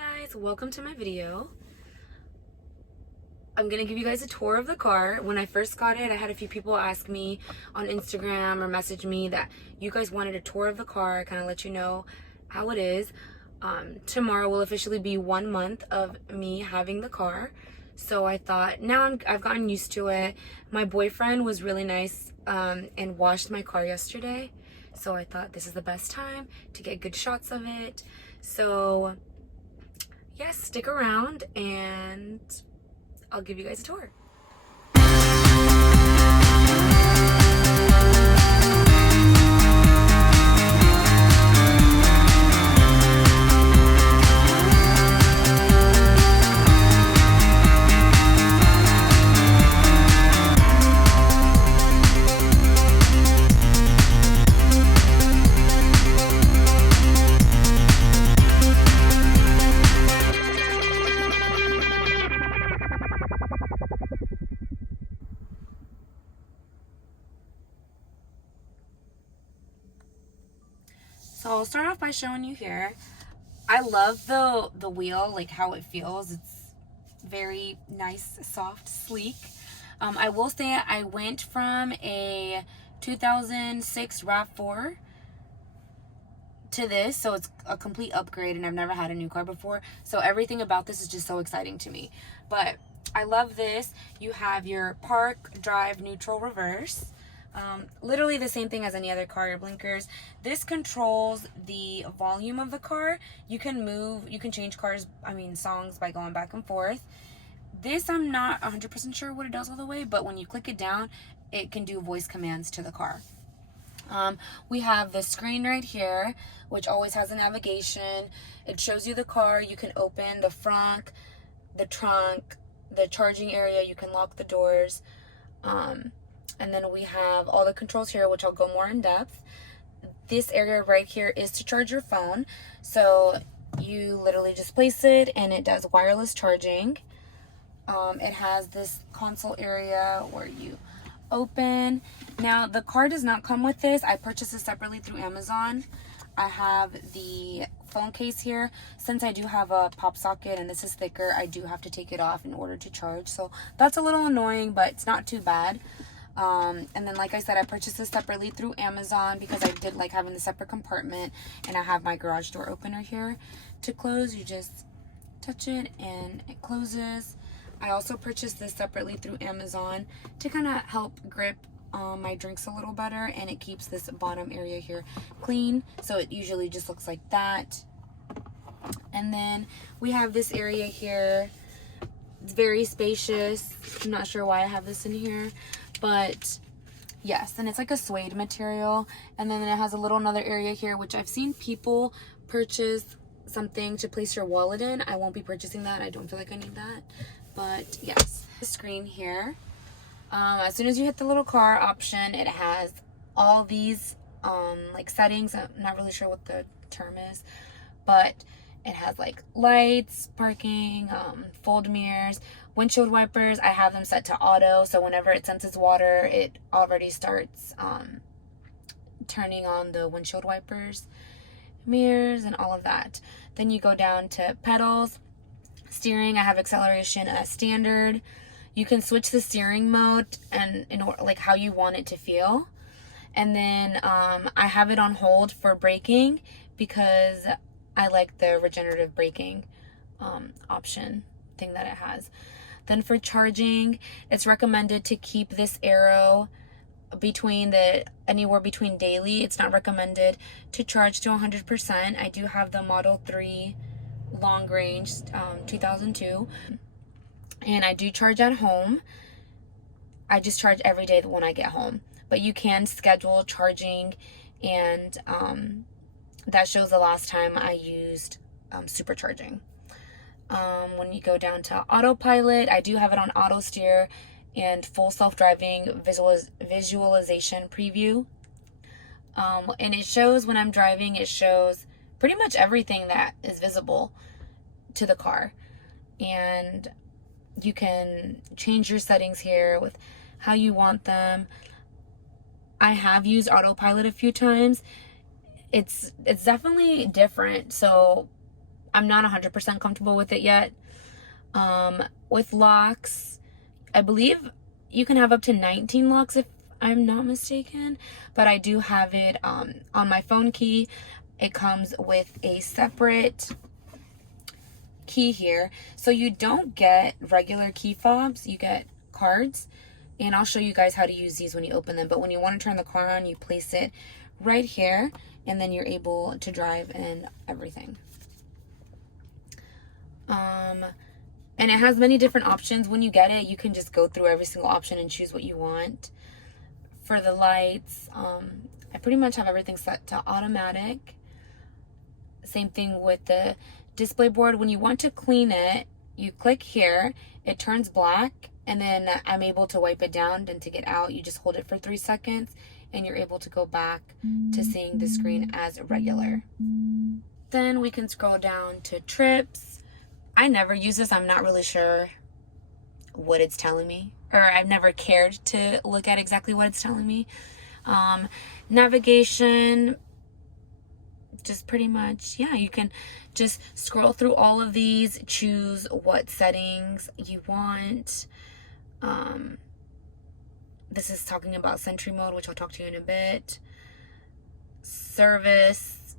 Guys, welcome to my video. I'm gonna give you guys a tour of the car. When I first got it, I had a few people ask me on Instagram or message me that you guys wanted a tour of the car, kind of let you know how it is. Tomorrow will officially be 1 month of me having the car, so I thought now I've gotten used to it. My boyfriend was really nice and washed my car yesterday, so I thought this is the best time to get good shots of it. So yes, stick around and I'll give you guys a tour. So I'll start off by showing you here. I love the wheel, like how it feels. It's very nice, soft, sleek. I will say I went from a 2006 RAV4 to this, so it's a complete upgrade, and I've never had a new car before. So everything about this is just so exciting to me. But I love this. You have your park, drive, neutral, reverse. Literally the same thing as any other car, your blinkers. This controls the volume of the car. You can change songs by going back and forth. This, I'm not 100% sure what it does all the way, but when you click it down, it can do voice commands to the car. We have the screen right here, which always has a navigation. It shows you the car. You can open the front, the trunk, the charging area. You can lock the doors. And then we have all the controls here, which I'll go more in depth. This area right here is to charge your phone. So you literally just place it and it does wireless charging. It has this console area where you open. Now the car does not come with this. I purchased this separately through Amazon. I have the phone case here. Since I do have a pop socket and this is thicker, I do have to take it off in order to charge. So that's a little annoying, but it's not too bad. And then, like I said, I purchased this separately through Amazon because I did like having the separate compartment, and I have my garage door opener here to close. You just touch it and it closes. I also purchased this separately through Amazon to kind of help grip my drinks a little better, and it keeps this bottom area here clean. So it usually just looks like that. And then we have this area here. It's very spacious. I'm not sure why I have this in here, but yes, and it's like a suede material. And then it has another area here, which I've seen people purchase something to place your wallet in. I won't be purchasing that. I don't feel like I need that, but yes. The screen here, as soon as you hit the little car option, it has all these like settings. I'm not really sure what the term is, but it has like lights, parking, fold mirrors, windshield wipers. I have them set to auto, so whenever it senses water, it already starts turning on the windshield wipers, mirrors, and all of that. Then you go down to pedals, steering. I have acceleration standard. You can switch the steering mode and like how you want it to feel. And then I have it on hold for braking because I like the regenerative braking option thing that it has. Then for charging, it's recommended to keep this arrow anywhere between daily. It's not recommended to charge to 100%. I do have the Model 3 long range 2002, and I do charge at home. I just charge every day when I get home, but you can schedule charging, and that shows the last time I used supercharging. When you go down to autopilot, I do have it on auto steer and full self-driving visualization preview. And it shows when I'm driving, it shows pretty much everything that is visible to the car. And you can change your settings here with how you want them. I have used autopilot a few times. It's definitely different. So I'm not 100% comfortable with it yet. With locks, I believe you can have up to 19 locks if I'm not mistaken, but I do have it on my phone key. It comes with a separate key here, so you don't get regular key fobs, you get cards, and I'll show you guys how to use these when you open them. But when you want to turn the car on, you place it right here, and then you're able to drive and everything. And it has many different options. When you get it, you can just go through every single option and choose what you want. For the lights, I pretty much have everything set to automatic. Same thing with the display board. When you want to clean it, you click here, it turns black, and then I'm able to wipe it down. And to get out, you just hold it for 3 seconds, and you're able to go back to seeing the screen as regular. Then we can scroll down to trips. I never use this. I'm not really sure what it's telling me, or I've never cared to look at exactly what it's telling me. Navigation, just pretty much, yeah, you can just scroll through all of these, choose what settings you want. This is talking about Sentry mode, which I'll talk to you in a bit. Service,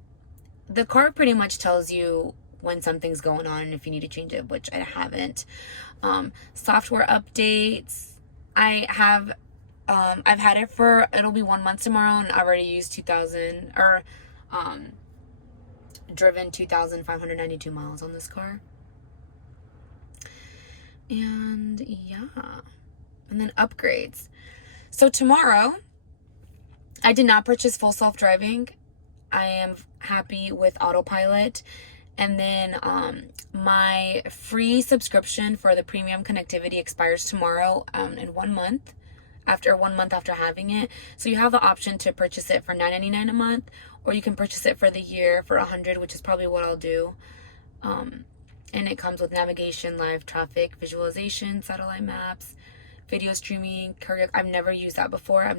the car pretty much tells you when something's going on and if you need to change it, which I haven't. Software updates, I've had it for, it'll be 1 month tomorrow, and I've already used 2,000, or driven 2,592 miles on this car. And yeah, and then upgrades. So tomorrow, I did not purchase full self-driving. I am happy with autopilot. And then my free subscription for the premium connectivity expires tomorrow in 1 month, after 1 month after having it. So you have the option to purchase it for $9.99 a month, or you can purchase it for the year for $100, which is probably what I'll do. And it comes with navigation, live traffic, visualization, satellite maps, video streaming, I've never used that before.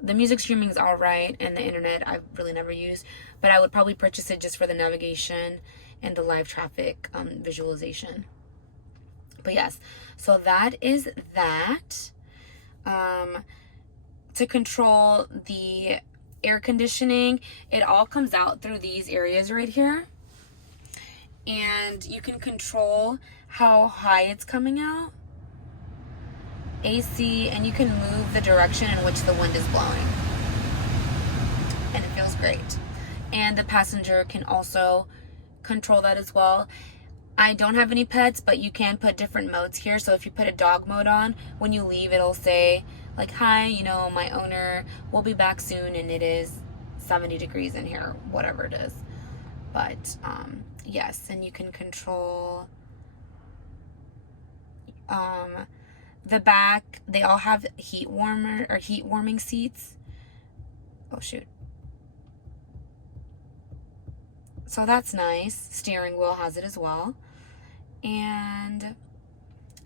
The music streaming is all right, and the internet I've really never used, but I would probably purchase it just for the navigation and the live traffic visualization. But yes, so that is that. To control the air conditioning, it all comes out through these areas right here, and you can control how high it's coming out, AC, and you can move the direction in which the wind is blowing, and it feels great. And the passenger can also control that as well. I don't have any pets, but you can put different modes here. So if you put a dog mode on, when you leave, it'll say like, hi, my owner will be back soon, and it is 70 degrees in here, whatever it is. But yes, and you can control the back. They all have heat warming seats. Oh shoot. So that's nice. Steering wheel has it as well. And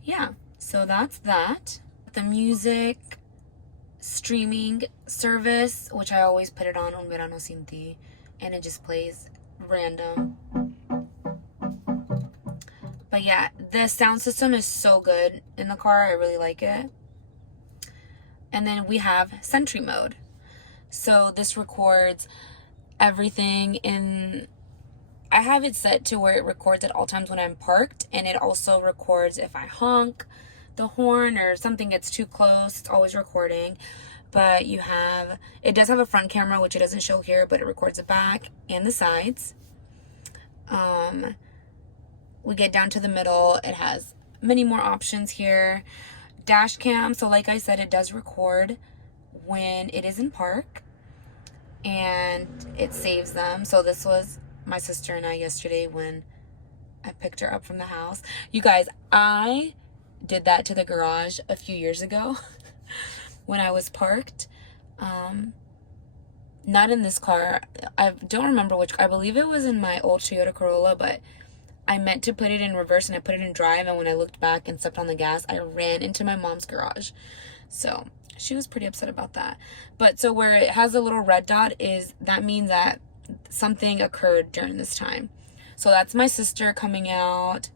yeah, so that's that. The music streaming service, which I always put it on Verano Sin Ti, and it just plays random. But yeah, the sound system is so good in the car. I really like it. And then we have Sentry mode. So this records everything I have it set to where it records at all times when I'm parked, and it also records if I honk the horn or something gets too close. It's always recording. But it does have a front camera, which it doesn't show here, but it records the back and the sides. We get down to the middle. It has many more options here. Dash cam, so like I said, it does record when it is in park, and it saves them. So this was my sister and I yesterday when I picked her up from the house. You guys, I did that to the garage a few years ago when I was parked. Not in this car. I don't remember which. I believe it was in my old Toyota Corolla, but I meant to put it in reverse and I put it in drive, and when I looked back and stepped on the gas, I ran into my mom's garage. So she was pretty upset about that. But so where it has a little red dot, that means that something occurred during this time. So that's my sister coming out,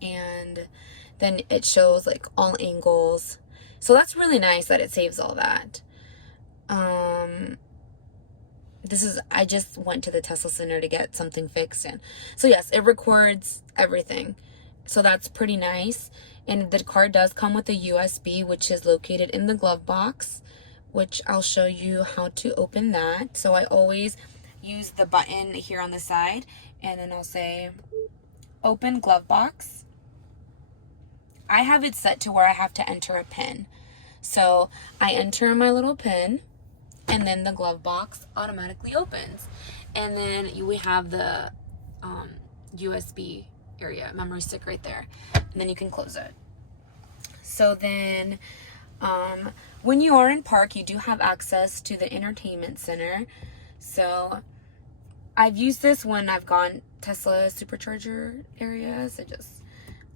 and then it shows like all angles. So that's really nice that it saves all that. I just went to the Tesla Center to get something fixed, and so yes, it records everything. So that's pretty nice. And the card does come with a USB, which is located in the glove box, which I'll show you how to open that. So I always use the button here on the side, and then I'll say open glove box. I have it set to where I have to enter a pin. So I enter my little pin, and then the glove box automatically opens. And then we have the USB area, memory stick right there. And then you can close it. So then when you are in park, you do have access to the entertainment center. So I've used this when I've gone Tesla supercharger areas. I just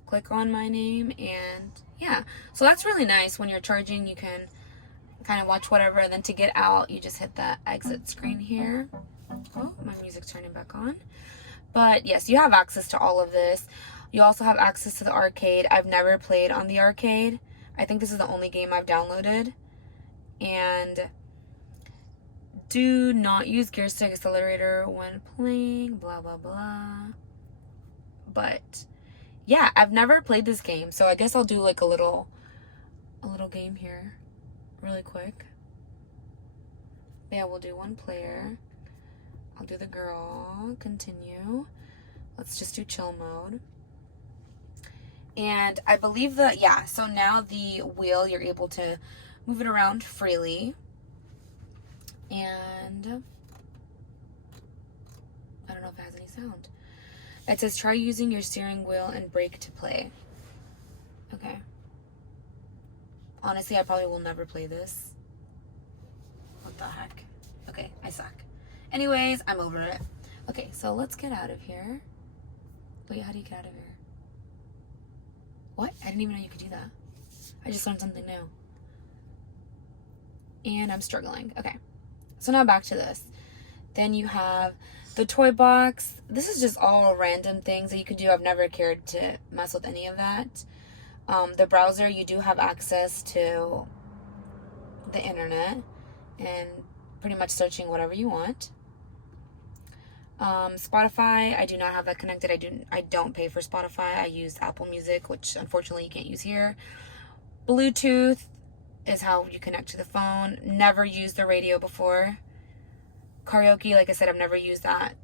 click on my name, and yeah. So that's really nice. When you're charging, you can kind of watch whatever, and then to get out, you just hit that exit screen here. Oh, my music's turning back on. But yes, you have access to all of this. You also have access to the arcade. I've never played on the arcade. I think this is the only game I've downloaded. And do not use gear stick accelerator when playing, blah, blah, blah. But yeah, I've never played this game, so I guess I'll do like a little game here really quick. Yeah, we'll do one player. I'll do the girl, continue. Let's just do chill mode. And I believe so now the wheel, you're able to move it around freely. And I don't know if it has any sound. It says try using your steering wheel and brake to play. Okay. Honestly, I probably will never play this. What the heck? Okay, I suck. Anyways, I'm over it. Okay, so let's get out of here. Wait, how do you get out of here? What? I didn't even know you could do that. I just learned something new. And I'm struggling. Okay. So now back to this. Then you have the toy box. This is just all random things that you could do. I've never cared to mess with any of that. The browser, you do have access to the internet and pretty much searching whatever you want. Spotify, I do not have that connected. I don't pay for Spotify. I use Apple Music, which unfortunately you can't use here. Bluetooth is how you connect to the phone. Never used the radio before. Karaoke, like I said, I've never used that.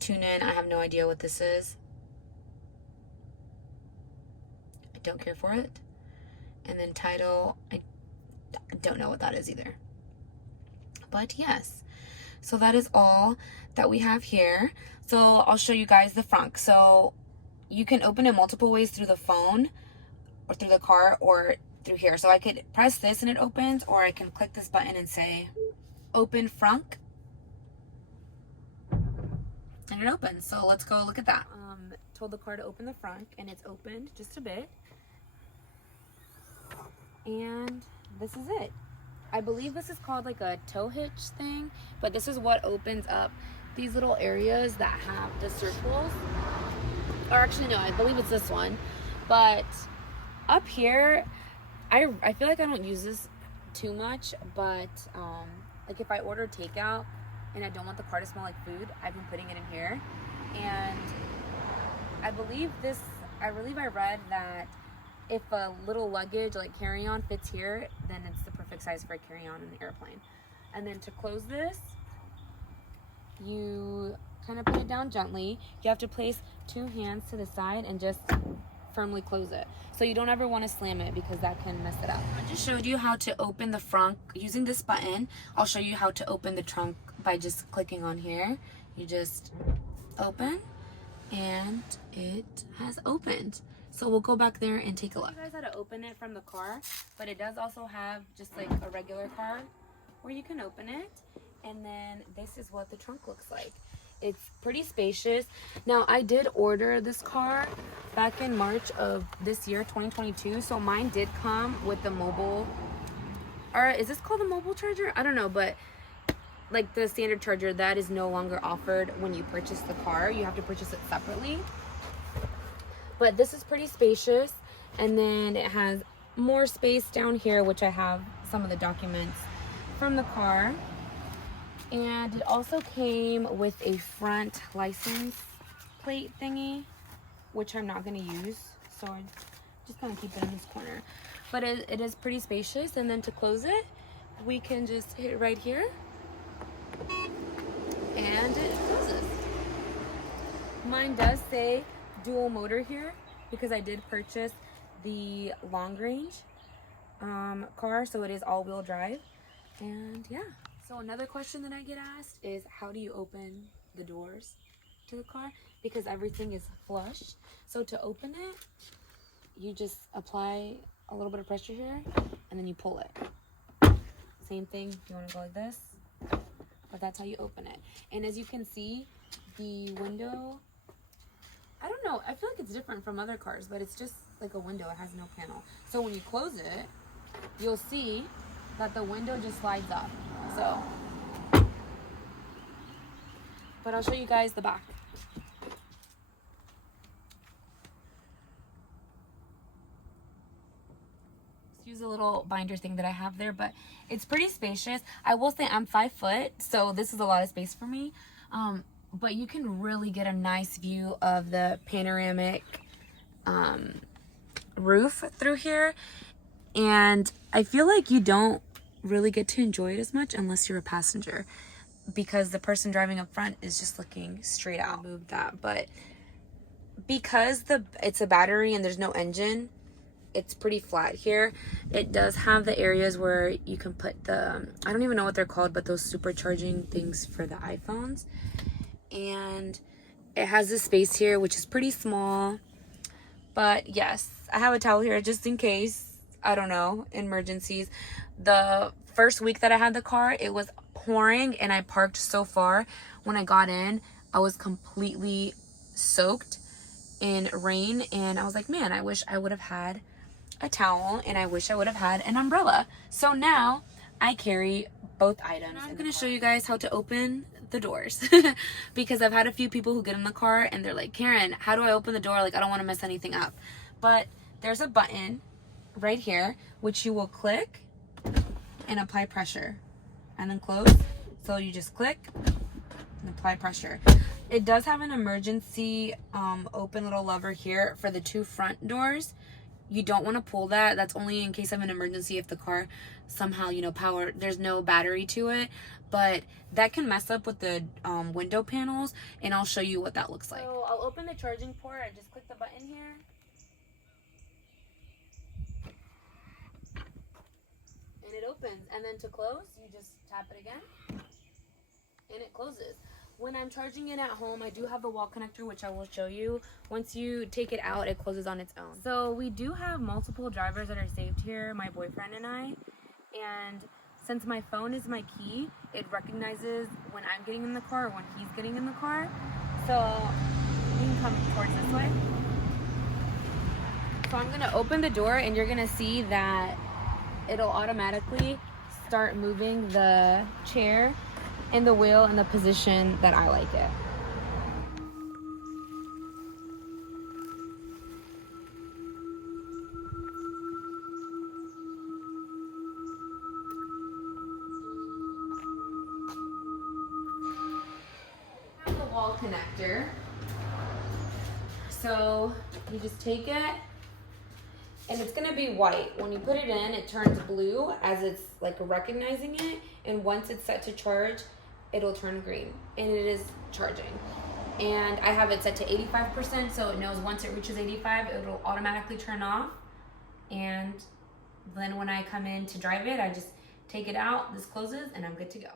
Tune in, I have no idea what this is. I don't care for it. And then title, I don't know what that is either. But yes, so that is all that we have here. So I'll show you guys the front. So you can open it multiple ways through the phone or through the car or through here. So I could press this and it opens, or I can click this button and say open front, and it opens. So let's go look at that. Told the car to open the front, and it's opened just a bit. And this is it. I believe this is called like a tow hitch thing, but this is what opens up these little areas that have the circles. Or actually no, I believe it's this one. But up here, I feel like I don't use this too much, but like if I order takeout and I don't want the car to smell like food, I've been putting it in here. And I believe I read that if a little luggage like carry-on fits here, then it's the perfect size for a carry-on in the airplane. And then to close this, you kind of put it down gently. You have to place 2 hands to the side and just firmly close it. So you don't ever want to slam it because that can mess it up. I just showed you how to open the front using this button. I'll show you how to open the trunk by just clicking on here. You just open and it has opened. So we'll go back there and take a look. You guys how to open it from the car, but it does also have just like a regular car where you can open it. And then this is what the trunk looks like. It's pretty spacious. Now I did order this car back in March of this year, 2022. So mine did come with the mobile, or is this called a mobile charger? I don't know, but like the standard charger, that is no longer offered when you purchase the car. You have to purchase it separately. But this is pretty spacious, and then it has more space down here, which I have some of the documents from the car. And it also came with a front license plate thingy, which I'm not going to use, so I'm just going to keep it in this corner. But it is pretty spacious. And then to close it, we can just hit right here, and it closes. Mine does say dual motor here because I did purchase the long range car, so it is all-wheel drive. And yeah. So another question that I get asked is, how do you open the doors to the car? Because everything is flush. So to open it, you just apply a little bit of pressure here, and then you pull it. Same thing, you want to go like this, but that's how you open it. And as you can see, the window, I don't know, I feel like it's different from other cars, but it's just like a window. It has no panel. So when you close it, you'll see that the window just slides up. So, but I'll show you guys the back. Let's use a little binder thing that I have there, but it's pretty spacious. I will say I'm 5 foot, so this is a lot of space for me. But you can really get a nice view of the panoramic roof through here. And I feel like you don't really get to enjoy it as much unless you're a passenger, because the person driving up front is just looking straight out. Move that, but because it's a battery and there's no engine, it's pretty flat here. It does have the areas where you can put the, I don't even know what they're called, but those supercharging things for the iPhones. And it has this space here, which is pretty small. But yes, I have a towel here just in case, I don't know, emergencies. The first week that I had the car, it was pouring and I parked so far. When I got in, I was completely soaked in rain, and I was like, man, I wish I would have had a towel, and I wish I would have had an umbrella. So now I carry both items. Now I'm going to show you guys how to open the doors because I've had a few people who get in the car and they're like, Karen, how do I open the door? Like, I don't want to mess anything up. But there's a button right here which you will click and apply pressure and then close. So you just click and apply pressure. It does have an emergency open little lever here for the 2 front doors. You don't want to pull that. That's only in case of an emergency, if the car somehow, you know, there's no battery to it. But that can mess up with the window panels, and I'll show you what that looks like. So I'll open the charging port. I just click the button here. And it opens. And then to close, you just tap it again. And it closes. When I'm charging it at home, I do have the wall connector, which I will show you. Once you take it out, it closes on its own. So we do have multiple drivers that are saved here, my boyfriend and I. And since my phone is my key, it recognizes when I'm getting in the car or when he's getting in the car. So you can come towards this way. So I'm gonna open the door, and you're gonna see that it'll automatically start moving the chair and the wheel in the position that I like it. I have the wall connector. So you just take it, and it's gonna be white. When you put it in, it turns blue as it's like recognizing it, and once it's set to charge, it'll turn green, and it is charging. And I have it set to 85%, so it knows once it reaches 85, it'll automatically turn off. And then when I come in to drive it, I just take it out, this closes, and I'm good to go.